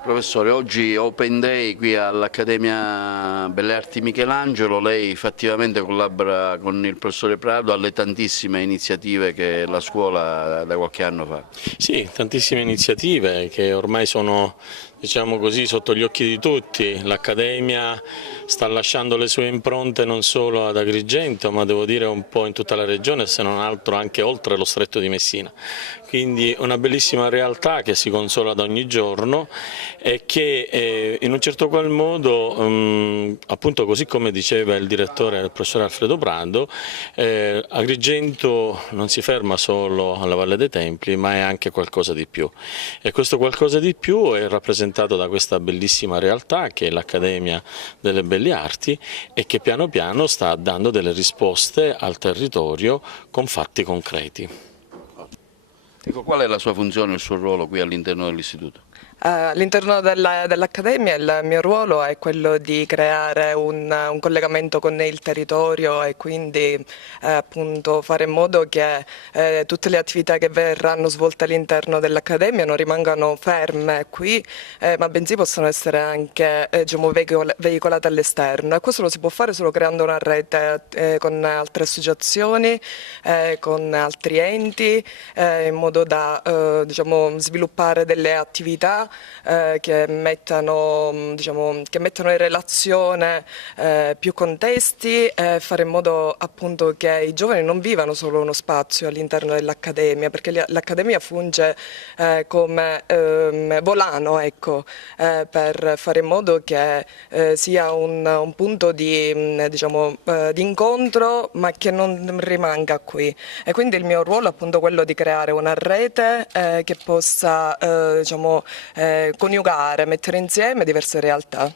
Professore, oggi Open Day qui all'Accademia Belle Arti Michelangelo, lei fattivamente collabora con il professore Prado alle tantissime iniziative che la scuola da qualche anno fa. Sì, tantissime iniziative che ormai sono, diciamo così, sotto gli occhi di tutti. L'Accademia sta lasciando le sue impronte non solo ad Agrigento, ma devo dire un po' in tutta la regione, se non altro anche oltre lo Stretto di Messina. Quindi una bellissima realtà che si consola da ogni giorno e che in un certo qual modo, appunto così come diceva il direttore, il professor Alfredo Prado, Agrigento non si ferma solo alla Valle dei Templi, ma è anche qualcosa di più. E questo qualcosa di più è rappresentato da questa bellissima realtà che è l'Accademia delle Belle Arti e che piano piano sta dando delle risposte al territorio con fatti concreti. Ecco, qual è la sua funzione, il suo ruolo qui all'interno dell'istituto? All'interno dell'Accademia il mio ruolo è quello di creare un collegamento con il territorio e quindi appunto fare in modo che tutte le attività che verranno svolte all'interno dell'Accademia non rimangano ferme qui, ma bensì possono essere anche diciamo, veicolate all'esterno, e questo lo si può fare solo creando una rete con altre associazioni, con altri enti, in modo da diciamo, sviluppare delle attività che mettano in relazione più contesti e fare in modo appunto che i giovani non vivano solo uno spazio all'interno dell'Accademia, perché l'Accademia funge come volano, ecco, per fare in modo che sia un punto di incontro, ma che non rimanga qui. E quindi il mio ruolo è appunto quello di creare una rete che possa coniugare, mettere insieme diverse realtà.